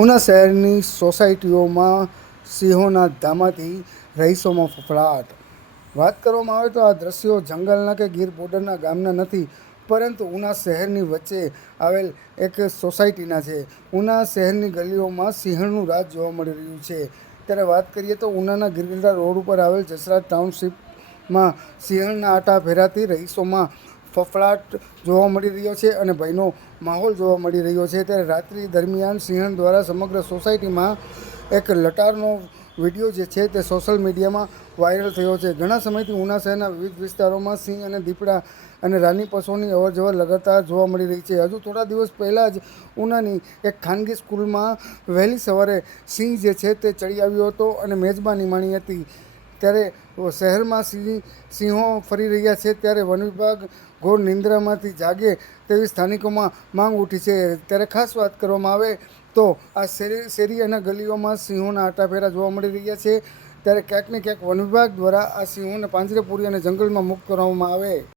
ઉના શહેરની સોસાયટીઓમાં સિંહોના ધામાથી રહીશોમાં ફફડાટ. વાત કરવામાં આવે તો આ દ્રશ્યો જંગલના કે ગીર બોર્ડરના ગામના નથી, પરંતુ ઉના શહેરની વચ્ચે આવેલ એક સોસાયટીના છે. ઉના શહેરની ગલીઓમાં સિંહણનું રાજ જોવા મળી રહ્યું છે. ત્યારે વાત કરીએ તો ઉનાના ગિરગિરડા રોડ ઉપર આવેલ જસરાજ ટાઉનશીપમાં સિંહણના આટા ફેરાતી રહીશોમાં ફફડાટ જોવા મળી રહ્યો છે અને ભયનો માહોલ જોવા મળી રહ્યો છે. ત્યારે રાત્રિ દરમિયાન સિંહણ દ્વારા સમગ્ર સોસાયટીમાં એક લટારનો વીડિયો જે છે તે સોશિયલ મીડિયામાં વાયરલ થયો છે. ઘણા સમયથી ઉના શહેરના વિવિધ વિસ્તારોમાં સિંહ અને દીપડા અને રાની પશુઓની અવરજવર લગાતાર જોવા મળી રહી છે. હજુ થોડા દિવસ પહેલાં જ ઉનાની એક ખાનગી સ્કૂલમાં વહેલી સવારે સિંહ જે છે તે ચડી આવ્યો હતો અને મેજબાની માણી હતી. ત્યારે શહેરમાં સિંહ સિંહો ફરી રહ્યા છે, ત્યારે વન વિભાગ ઘોર નિંદ્રામાંથી જાગે તેવી સ્થાનિકોમાં માંગ ઉઠી છે. ત્યારે ખાસ વાત કરવામાં આવે તો આ શેરી શેરી અને ગલીઓમાં સિંહોના આટાફેરા જોવા મળી રહ્યા છે. ત્યારે ક્યાંક ને ક્યાંક વન વિભાગ દ્વારા આ સિંહોને પાંજરે પૂરી અને જંગલમાં મુક્ત કરવામાં આવે.